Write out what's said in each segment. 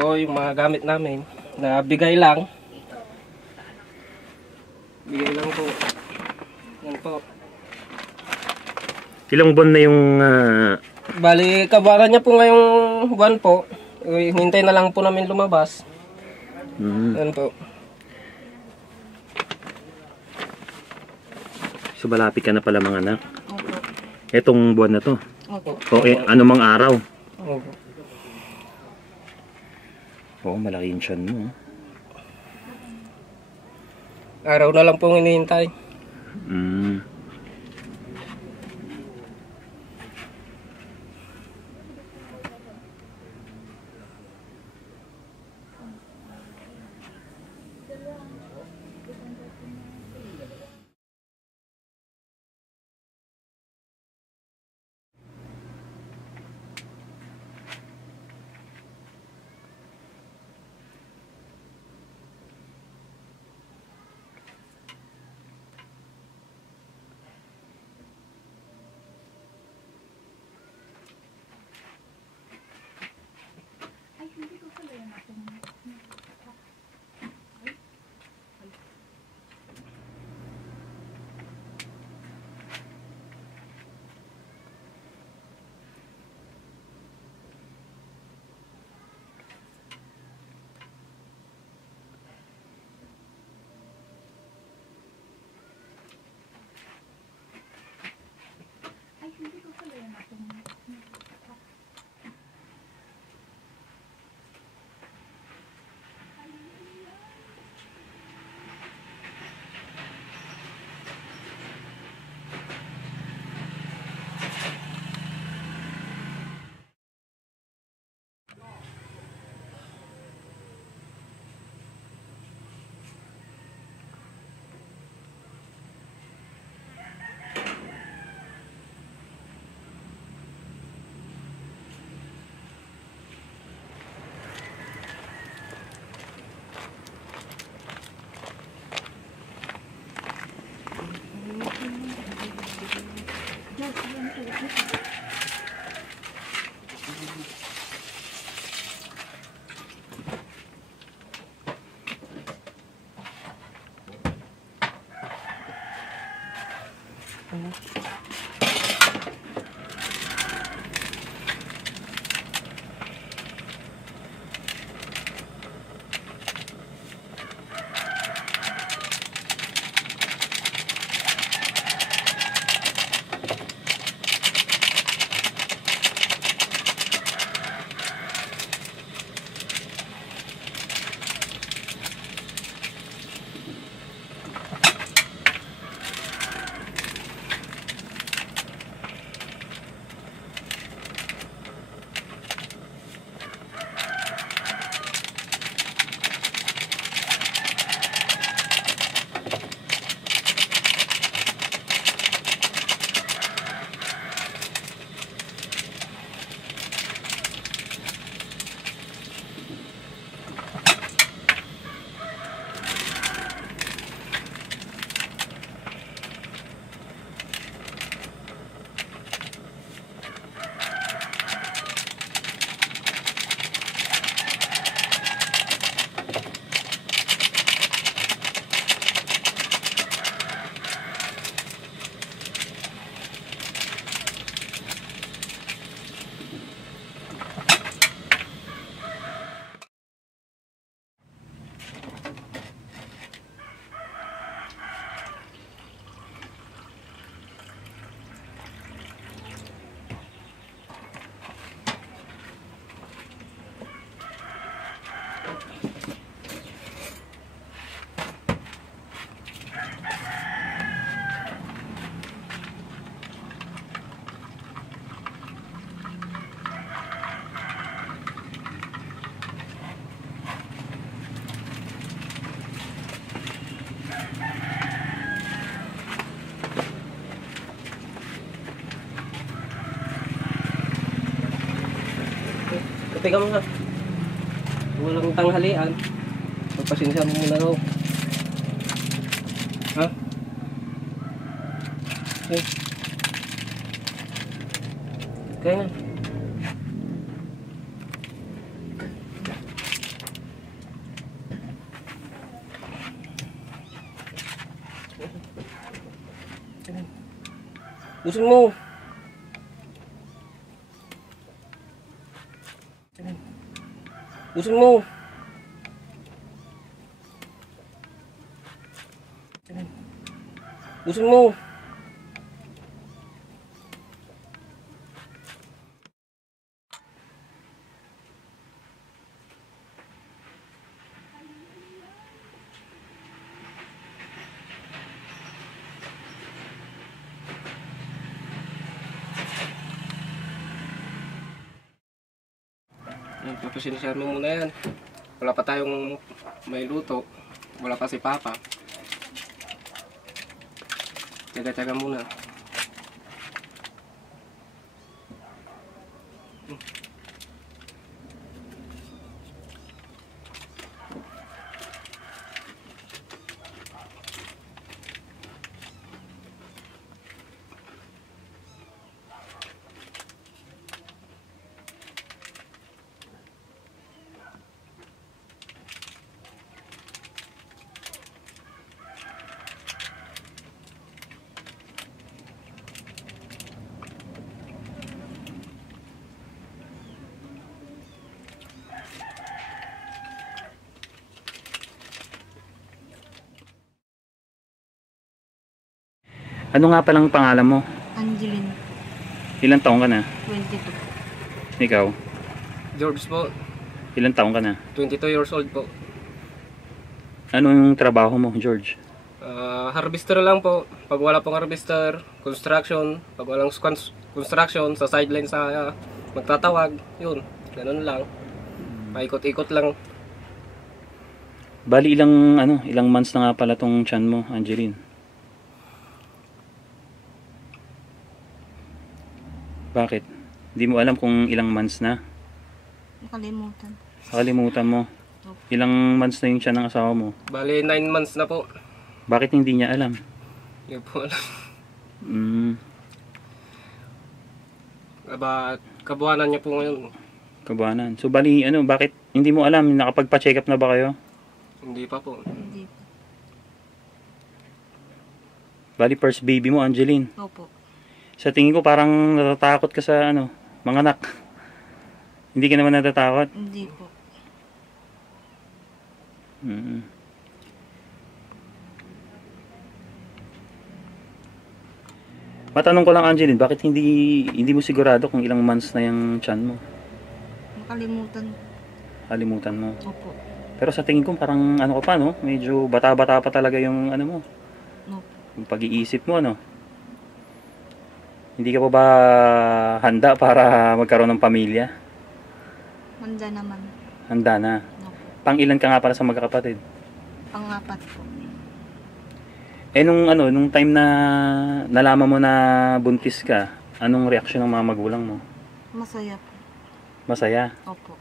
po yung mga gamit namin na bigay lang. Bigay lang po. Yan po. Ilang buwan na yung... Bali, kabara niya po ngayong buwan po. Hintay na lang po namin lumabas. Yan po. So malapit ka na pala mga anak. Opo. Etong buwan na to. Opo. O ano mang araw. Opo. Oo, malaki yung tiyan mo. Araw na lang pong hinihintay. Teka muna. Walang tanghalian. Pagpasensya mo muna raw. Ha? Okay. Kaya na. Gusto mo. Gusto mo. Gusto mo. Papasinisyar mo muna yan. Wala pa tayong may luto. Wala pa si Papa. Tsaga-tsaga muna. Ano nga palang pangalan mo? Angeline, Ilang taong ka na? 22 po. Ikaw? George po, Ilang taong ka na? 22 years old po. Anong trabaho mo, George? Harvester lang po. Pag wala pong harvester, construction. Pag walang construction, sa sideline sa magtatawag. Yun, ganun lang. Paikot-ikot lang. Bali ilang months na nga pala tong tiyan mo, Angeline? Bakit? Hindi mo alam kung ilang months na? Nakalimutan. Nakalimutan mo? Ilang months na yung tiyan ng asawa mo? Bali, 9 months na po. Bakit hindi niya alam? Hindi po alam. Kabuhanan niya po ngayon. Kabuhanan. So bali, bakit hindi mo alam? Nakapagpa-check up na ba kayo? Hindi pa po. Hindi po. Bali, first baby mo, Angeline. Opo. Sa tingin ko parang natatakot ka sa mga anak. Hindi ka naman natatakot? Hindi po. Matanong ko lang, Angeline, bakit hindi mo sigurado kung ilang months na yung tiyan mo? Nakalimutan. Kalimutan mo. Opo. Pero sa tingin ko parang ka pa, no? Medyo bata-bata pa talaga yung mo. Opo. Yung pag-iisip mo, Hindi ka pa ba handa para magkaroon ng pamilya? Handa naman. Handa na. Opo. Pang ilan ka nga para sa magkakapatid? Pang-apat po. Nung time na nalaman mo na buntis ka, anong reaksyon ng mga magulang mo? Masaya po. Masaya? Opo.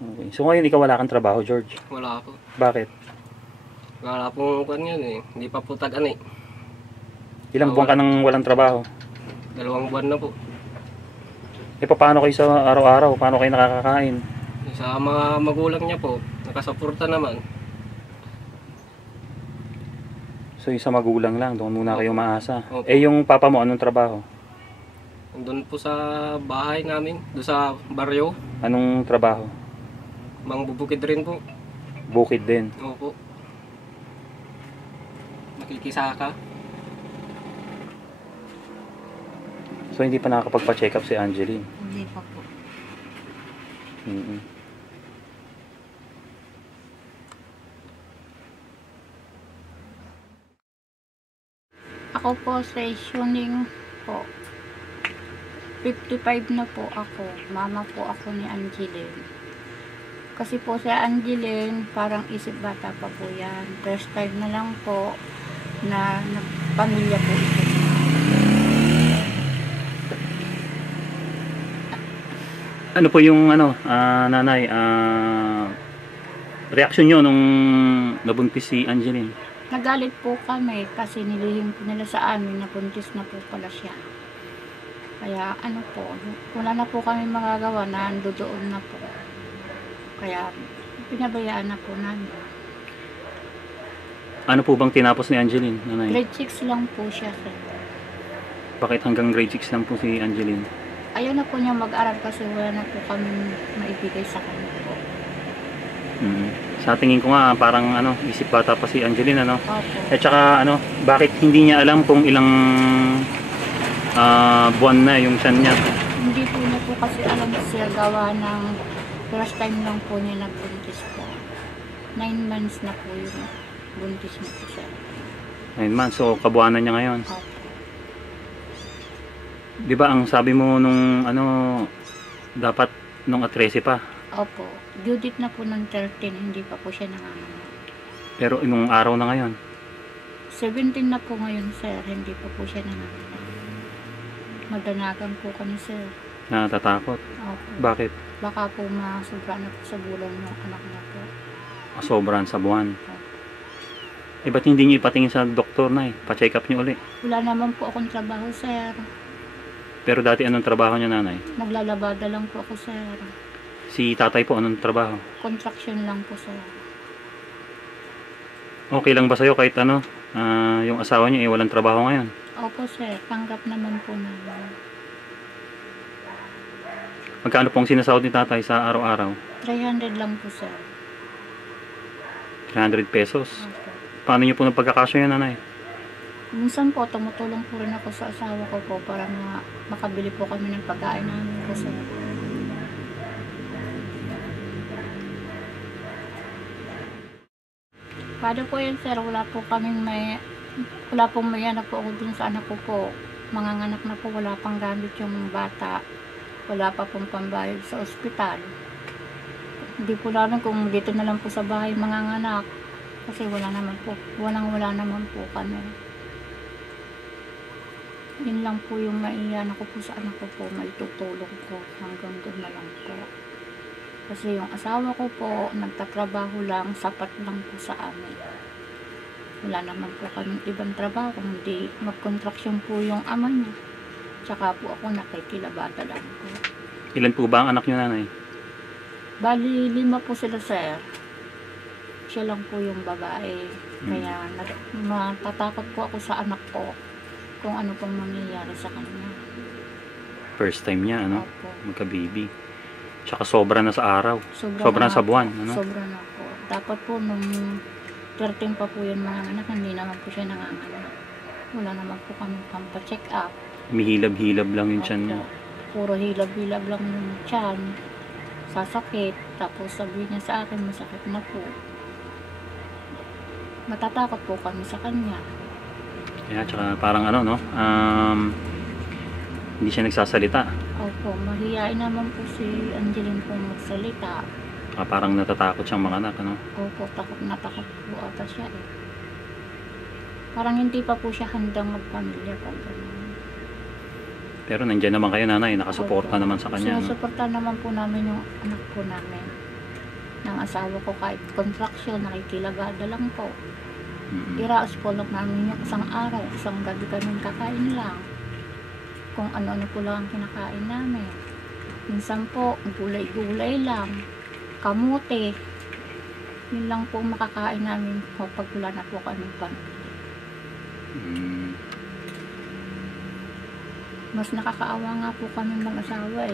Okay. So ngayon ikaw wala kang trabaho, George? Wala po. Bakit? Wala pong kanyan eh. Hindi pa po tag-ano eh. Ilang buwan ka nang walang trabaho? 2 buwan na po. Paano kayo sa araw-araw? Paano kayo nakakakain? Sa mga magulang niya po, nakasuporta naman. So yung sa magulang lang, doon muna kayo maasa. Opo. Yung papa mo, anong trabaho? Doon po sa bahay namin, doon sa baryo, Anong trabaho? mangbubukid rin po. Bukid din. Opo. Nakikisaka. So hindi pa nakakapagpa-check up si Angeline. Hindi pa po. Ako po rationing po. 55 na po ako. Mama po ako ni Angeline. Kasi po si Angeline, parang isip bata pa po yan. First time na lang po na nagpamilya po ito. Ano po yung nanay, reaksyon nyo nung nabuntis si Angeline? Nagalit po kami kasi nilihim po nila sa amin na buntis na po pala siya. Kaya wala na po kami magagawa na doon na po. Kaya pinabayaan na po namin. Ano po bang tinapos ni Angeline, nanay? Grade 6 lang po siya, sir. Bakit hanggang grade 6 lang po si Angeline? Ayaw na po niya mag-aral kasi wala na po kami maibigay sa kanya po. Sa tingin ko nga parang isip bata pa si Angeline, ano? Opo. At saka bakit hindi niya alam kung ilang buwan na yung tiyan niya? Hindi po niya po kasi alam, sir, gawa ng first time lang po niya nagbuntis po. 9 months na po yung buntis niya po, sir. 9 months, so kabuanan niya ngayon. Opo. Di ba ang sabi mo nung dapat nung 13 pa? Opo. Due date na po ng 13, hindi pa po siya nanganganak. Pero inong araw na ngayon? 17 na po ngayon, sir. Hindi pa po siya nanganganak. Madanagan po kami, sir. Natatakot. Opo. Bakit? Baka po masobra na po sa bulan yung anak niya po. Sobrang sa buwan. Eh ba't hindi niyo ipatingin sa doktor na pa-check up niyo uli? Wala naman po akong trabaho, sir. Pero dati anong trabaho niya, nanay? Naglalabada lang po ako, sir. Si tatay po anong trabaho? Contraction lang po, sir. Okay lang ba sa'yo kahit yung asawa niyo walang trabaho ngayon? Opo, sir. Tanggap naman po namin. Magkano pong sinasahod ni tatay sa araw-araw? 300 lang po, sir. 300 pesos. Opo. Paano niyo po napagkakasya yan, nanay? Minsan po, tumutulong po rin ako sa asawa ko po para makabili po kami ng pagkain namin po, sir. Paano po yan, sir? Wala pong may anak po ako dun sa anak ko po. Manganganak na po, wala pang gamit yung bata. Wala pa pong pambayad sa ospital. Hindi po namin kung dito na lang po sa bahay manganganak. Kasi wala naman po kami. Yun lang po yung maiyan ako po sa anak ko po, maitutulong ko hanggang doon na lang po. Kasi yung asawa ko po, nagtatrabaho lang, sapat lang po sa amin. Wala naman po kaming ibang trabaho, hindi mag-contraction po yung ama niya. Tsaka po ako nakikilabata lang po. Ilan po ba ang anak niyo, nanay? Bali, 5 po sila, sir. Siya lang po yung babae. Kaya matatakot po ako sa anak ko kung ano pong mangyayari sa kanya. First time niya, Opo. magka-baby. Tsaka sobra na sa araw. na Sobra na sa buwan, Sobra na po. Dapat po nung 13 pa po yun mga anak, hindi naman po siya nanganganak. Wala naman po kami pampa-check up. Mihilab-hilab lang yung tiyan niya. Puro hilab-hilab lang yung tiyan. Sasakit. Tapos sabihin niya sa akin, masakit na po. Matatakot po kami sa kanya. Kaya tsaka parang hindi siya nagsasalita. Opo, mahihain naman po si Angeline po magsalita. Parang natatakot siyang manganak, Opo, takot na takot po ata siya eh. Parang hindi pa po siya handang magpamilya pag gano'n. Pero nandiyan naman kayo, nanay, nakasuporta naman sa kanya. Sinusuporta naman po namin yung anak po namin. Ng asawa ko kahit contraction, nakikilabada lang po. Iraos po lang namin yung isang araw, isang gabi kami kakain lang. Kung ano-ano po lang ang kinakain namin. Minsan po, gulay-gulay lang. Kamote. Yun lang po makakain namin kapag wala na po kami pamilya. Mas nakakaawa nga po kami mag-asawa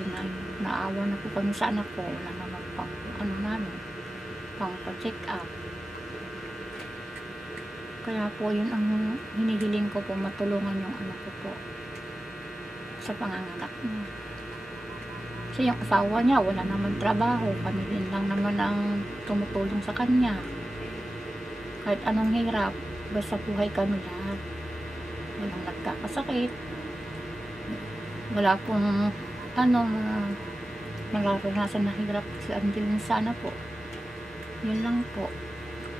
naawa na po kami sa anak ko. Wala naman pang pang pa-check up. Kaya po yun ang hinihiling ko po, matulungan yung anak ko po sa panganganak niya. Kasi yung asawa niya wala naman trabaho, kami din lang naman ang tumutulong sa kanya. Kahit anong hirap, basta buhay kami lahat. Walang nagkakasakit. Wala pong nararanasan na hirap sa Angeline sana po. Yun lang po.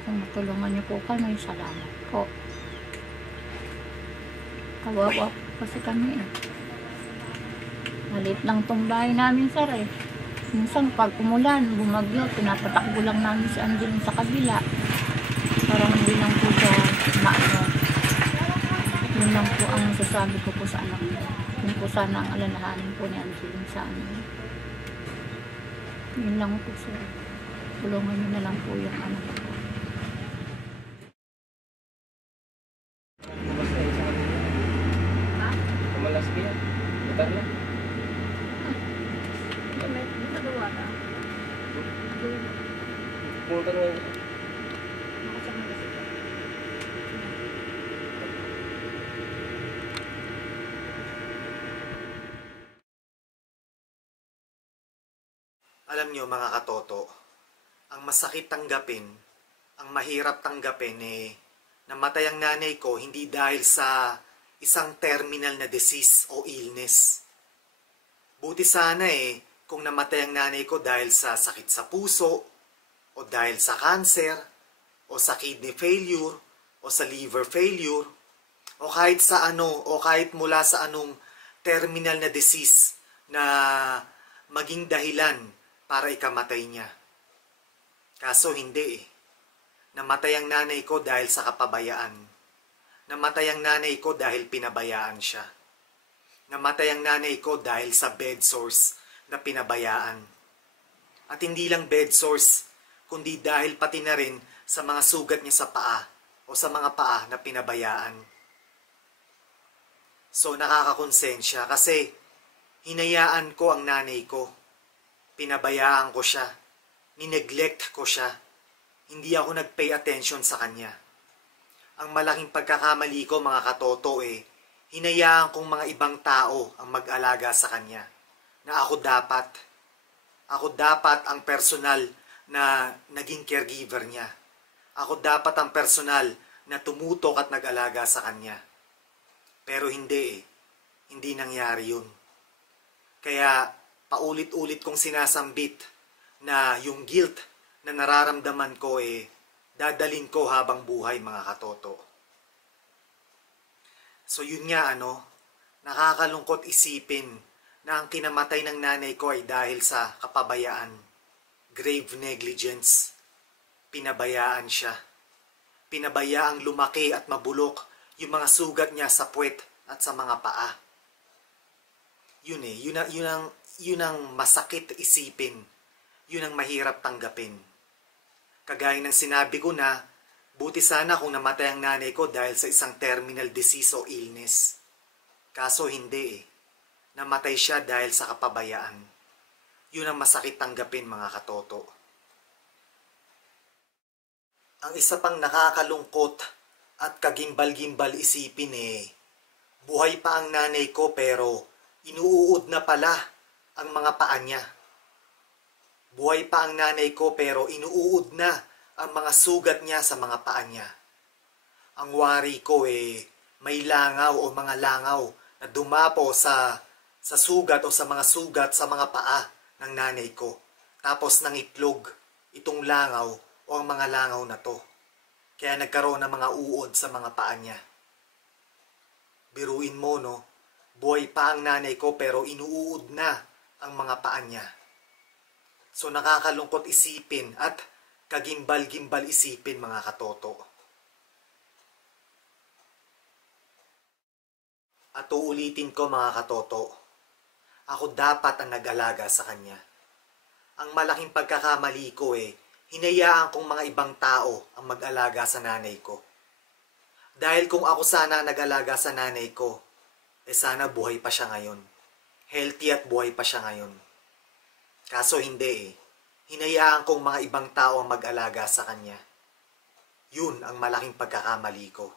Kung matulungan niyo po kami, salamat po. Kawawa po kasi kami eh. Malit lang tong bahay namin, sir eh. Minsan pag umulan, bumagyo, pinapatakbo lang namin si Angeline sa kabila. Para hindi lang po siya yun lang po ang masasabi ko po sa anak niya. Yun po sana ang alalahanin po ni Angeline sa amin. Yun lang po, sir. Tulungan niyo na lang po yung anak ko. ngayon. Alam nyo mga katoto, ang masakit tanggapin, ang mahirap tanggapin namatay ang nanay ko hindi dahil sa isang terminal na disease o illness. Buti sana kung namatay ang nanay ko dahil sa sakit sa puso, o dahil sa cancer, o sa kidney failure, o sa liver failure, o kahit sa o kahit mula sa anong terminal na disease na maging dahilan para ikamatay niya. Kaso hindi Namatay ang nanay ko dahil sa kapabayaan. Namatay ang nanay ko dahil pinabayaan siya. Namatay ang nanay ko dahil sa bed sores na pinabayaan. At hindi lang bed sores, kundi dahil pati na rin sa mga sugat niya sa paa o sa mga paa na pinabayaan. So nakakakonsensya kasi hinayaan ko ang nanay ko. Pinabayaan ko siya. Nineglect ko siya. Hindi ako nag-pay attention sa kanya. Ang malaking pagkakamali ko mga katoto hinayaan kong mga ibang tao ang mag-alaga sa kanya. Na ako dapat ang personal na naging caregiver niya. Ako dapat ang personal na tumutok at nag-alaga sa kanya. Pero hindi Hindi nangyari yun. Kaya paulit-ulit kong sinasambit na yung guilt na nararamdaman ko dadalin ko habang buhay mga katoto. So yun nga nakakalungkot isipin na ang kinamatay ng nanay ko ay dahil sa kapabayaan, grave negligence. Pinabayaan siya. Pinabayaang lumaki at mabulok yung mga sugat niya sa puwet at sa mga paa. Yun ang masakit isipin. Yun ang mahirap tanggapin. Kagaya ng sinabi ko na, buti sana kung namatay ang nanay ko dahil sa isang terminal disease o illness. Kaso hindi Namatay siya dahil sa kapabayaan. Yun ang masakit tanggapin mga katoto. Ang isa pang nakakalungkot at kagimbal-gimbal isipin buhay pa ang nanay ko pero inuud na pala ang mga paa niya. Buhay pa ang nanay ko pero inuud na ang mga sugat niya sa mga paa niya. Ang wari ko may langaw o mga langaw na dumapo sa sugat o sa mga sugat sa mga paa ng nanay ko. Tapos nangitlog itong langaw o ang mga langaw na to. Kaya nagkaroon ng mga uod sa mga paa niya. Biruin mo buhay pa ang nanay ko pero inuud na ang mga paa niya. So nakakalungkot isipin at kagimbal-gimbal isipin mga katoto. At uulitin ko mga katoto, ako dapat ang nag-alaga sa kanya. Ang malaking pagkakamali ko hinayaan kong mga ibang tao ang mag-alaga sa nanay ko. Dahil kung ako sana nag-alaga sa nanay ko, sana buhay pa siya ngayon. Healthy at buhay pa siya ngayon. Kaso hindi Hinayaan kong mga ibang tao ang mag-alaga sa kanya. Yun ang malaking pagkakamali ko.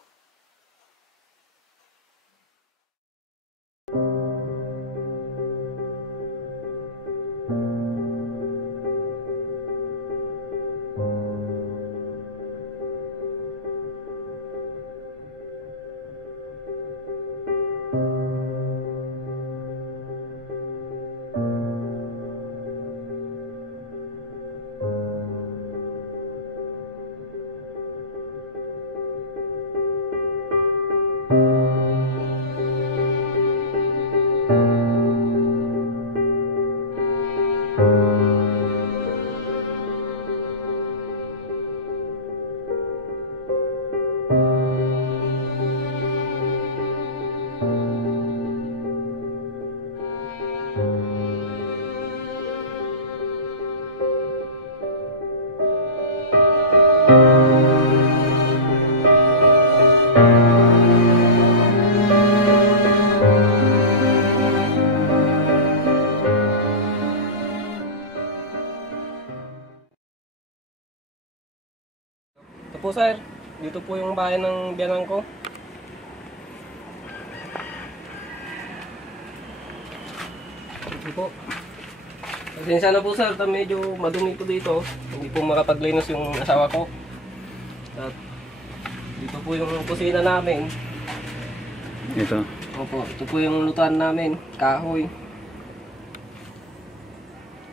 po sir, dito po yung bahay ng biyanan ko. Ito po. Pasensya na po sir, medyo madumi po dito. Hindi po makapaglinis yung asawa ko. At dito po yung kusina namin. Ito. Opo, ito po yung lutuan namin, kahoy.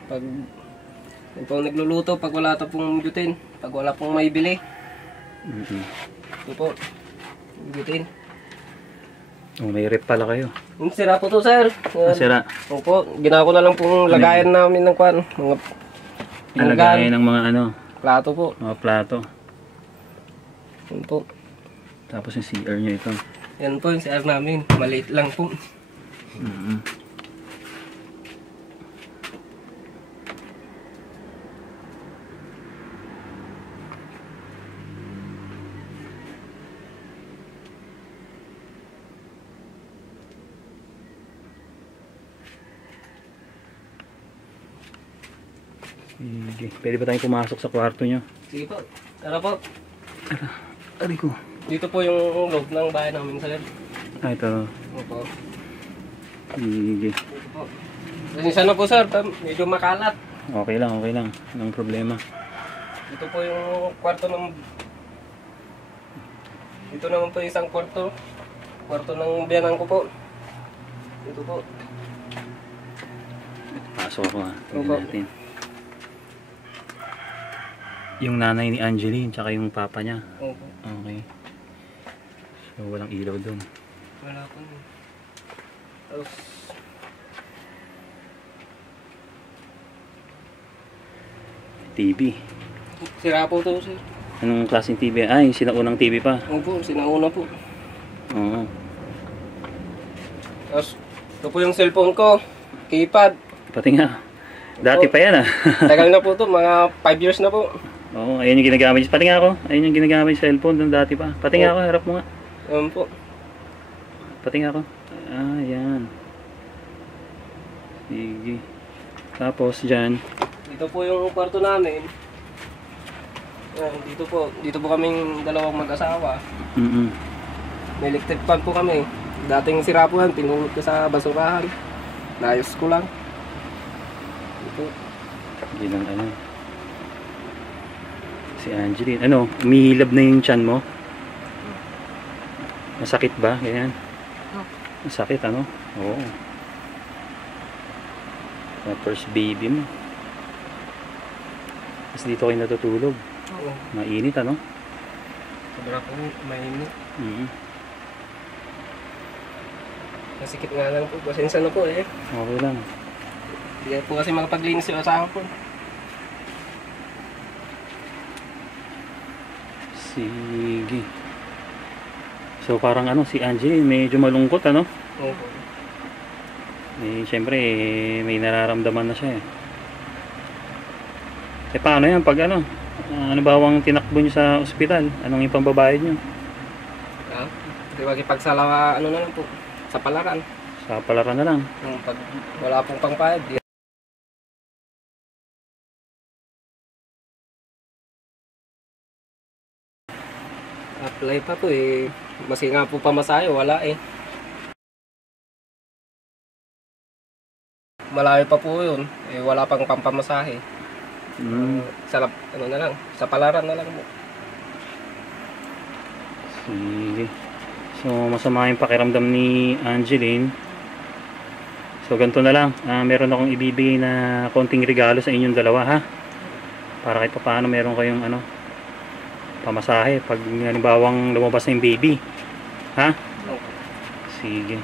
Pag po nagluluto, pag wala ito pong butane, pag wala pong may bili. Ito po, butane. Oh, may rep pala kayo. Sira po to sir. Sira. Opo, ginawa ko na lang pong lagayan namin ng kwan. Mga Nalagay ng mga ano, plato po. mga plato. Yan po. Tapos yung CR nyo ito. Yan po yung CR namin. Maliit lang po. Sige. Pwede ba tayong pumasok sa kwarto nyo? Sige po. Tara po. Ari ko. Dito po yung loob ng bahay namin sir. Ito. Opo. Sige. Dito po. Pasensya na po sir. Medyo makalat. Okay lang, okay lang. Anong problema? Dito po yung kwarto ng... Dito naman po yung isang kwarto. Kwarto ng biyanan ko po. Dito po. Pasok ako ha. Tingnan Opo. natin. Yung nanay ni Angeline, tsaka yung papa niya. Opo. Okay. So, walang ilaw doon. Wala po. Tapos... TV. Sira po to sir. Anong klaseng TV? Ay, sinaunang TV pa. Opo, sinauna po. Oo. Tapos, ito po yung cellphone ko. Keypad. Pati nga. Dati pa yan ah. Tagal na po to, mga 5 years na po. Oo, ayun yung ginagamit. Pati nga ako. Ayun yung ginagamit sa cellphone doon dati pa. Pati nga ako, harap mo nga. Ayan po. Pati nga ako. Ah, yan. Sige. Tapos dyan. Dito po yung kwarto namin. Ayan, dito po kaming dalawang mag-asawa. May electric fan po kami. Dating sira po yan, pinulot ko sa basurahan. Naayos ko lang. Dito. Hindi lang ano. Si Angeline. Ano, umihilab na yung tiyan mo? Masakit ba? Ganyan? Masakit ano? Oo. Sa first baby mo. Tapos dito kayo natutulog. Oo. Mainit ano? Sobra po, mainit. Nasikip nga lang po. Pasensya na po eh. Okay lang. Hindi po kasi makapaglinis yung asawa po. Sige. So parang ano si Angeline medyo malungkot ano? Opo. Eh syempre may nararamdaman na siya eh. Eh paano yan pag ano? Ano ba ang tinakbo niyo sa ospital? Anong yung pambabayad niyo? Ah, di ba kipagsalawa ano na lang po. Sa palaran. Sa palaran na lang. Pag wala pong pangpayad, di apply pa po eh. Maski nga po pamasahe, wala eh. Malayo pa po yun. Eh, wala pang pampamasahe. Sa ano na lang, sa palaran na lang po. Sige. So masama yung pakiramdam ni Angeline. So ganito na lang. Meron akong ibibigay na konting regalo sa inyong dalawa ha. Para kahit paano meron kayong ano pamasahe pag halimbawang lumabas na yung baby. Ha? Sige.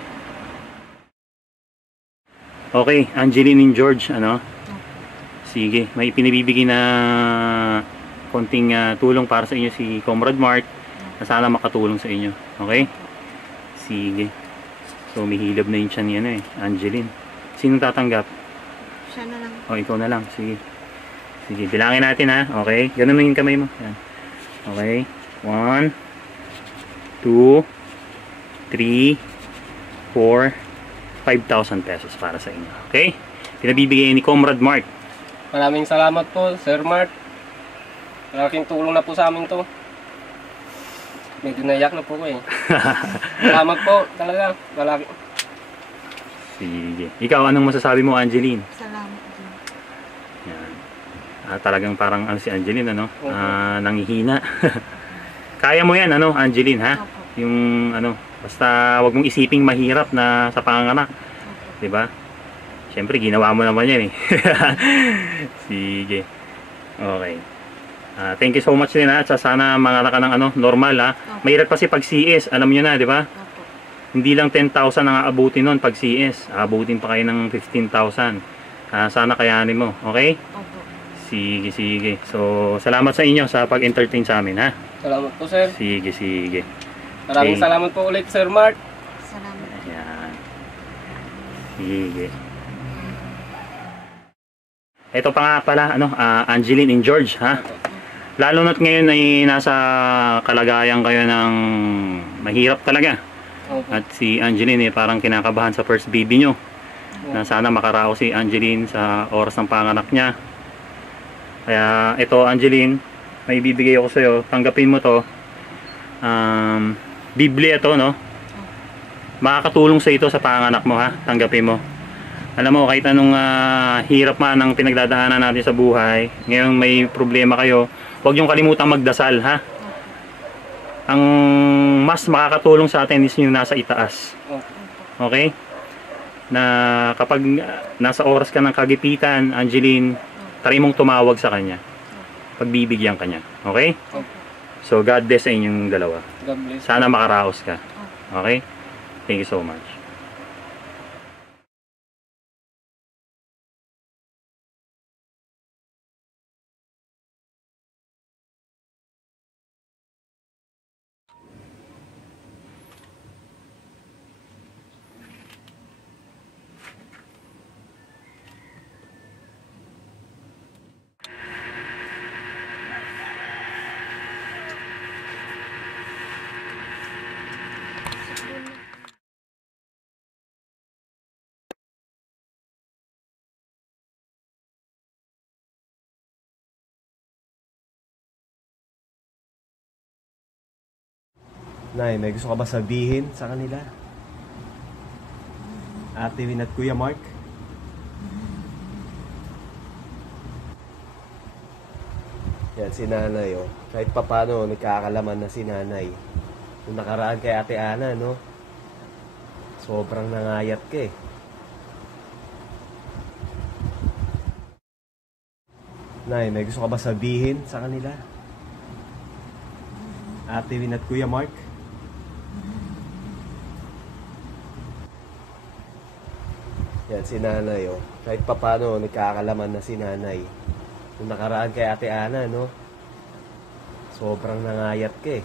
Okay, Angeline and George, ano? Sige, may pinibibigay na konting tulong para sa inyo si Comrade Mark na sana makatulong sa inyo. Okay? Sige. So, may hilab na yun siya ni ano eh, Angeline. Sinong tatanggap? Siya na lang. O, ikaw na lang. Sige. Sige, bilangin natin ha. Okay? Ganun lang yung kamay mo. Yan. Okay? 1, 2, 3, 4, 5,000 pesos para sa inyo. Okay? Pinabibigay ni Comrade Mark. Maraming salamat po, Sir Mark. Malaking tulong na po sa amin to. Medyo naiyak na po ko eh. Salamat po talaga. Wala. Sige. Ikaw, anong masasabi mo, Angeline? Salamat din. Yan. Talagang parang si Angeline, ano? Opo. Nanghihina. Kaya mo yan, ano, Angeline, ha? Opo. Yung, ano, basta wag mong isiping mahirap na sa panganak. Opo. 'Di ba? Siyempre, ginawa mo naman yan, eh. Sige. Okay. Thank you so much din, ha? At sana manganak ka ng, ano, normal, ha? Opo. Mahirap kasi pag CS, alam nyo na, di ba? Opo. Hindi lang 10,000 ang aabutin nun pag CS. Aabutin pa kayo ng 15,000. Sana kayanin mo, okay? Opo. Sige, sige. So, salamat sa inyo sa pag-entertain sa amin, ha? Salamat po sir. Sige, sige. Maraming Okay. salamat po ulit Sir Mark. Salamat. Ayan. Sige. Ito pa nga pala, ano, Angeline and George, ha? Lalo na't ngayon ay nasa kalagayan kayo ng mahirap talaga. Opo. At si Angeline parang kinakabahan sa first baby nyo. Na sana makaraos si Angeline sa oras ng panganak niya. Kaya ito, Angeline, may bibigay ako sa'yo. Tanggapin mo to. Biblia to, no? Makakatulong sa ito sa panganak mo, ha? Tanggapin mo. Alam mo, kahit anong hirap man ang pinagdadaanan natin sa buhay, ngayon may problema kayo, huwag niyong kalimutang magdasal, ha? Ang mas makakatulong sa atin is yung nasa itaas. Opo. Okay? Na kapag nasa oras ka ng kagipitan, Angeline, try mong tumawag sa kanya. Pagbibigyan ka niya. Okay? Opo. So, God bless sa inyong dalawa. God bless. Sana makaraos ka. Okay? Thank you so much. Nay, may gusto ka ba sabihin sa kanila? Ate Win at Kuya Mark? Yan, si nanay, oh. Kahit papano, nagkakalaman na si nanay. Nung nakaraan kay Ate Ana, no? Sobrang nangayat ka, eh. Nay, may gusto ka ba sabihin sa kanila? Ate Win at Kuya Mark? Yan, si nanay, oh. Kahit papano, nagkakalaman na si nanay. Nung nakaraan kay Ate Ana, no? Sobrang nangayat ka, eh.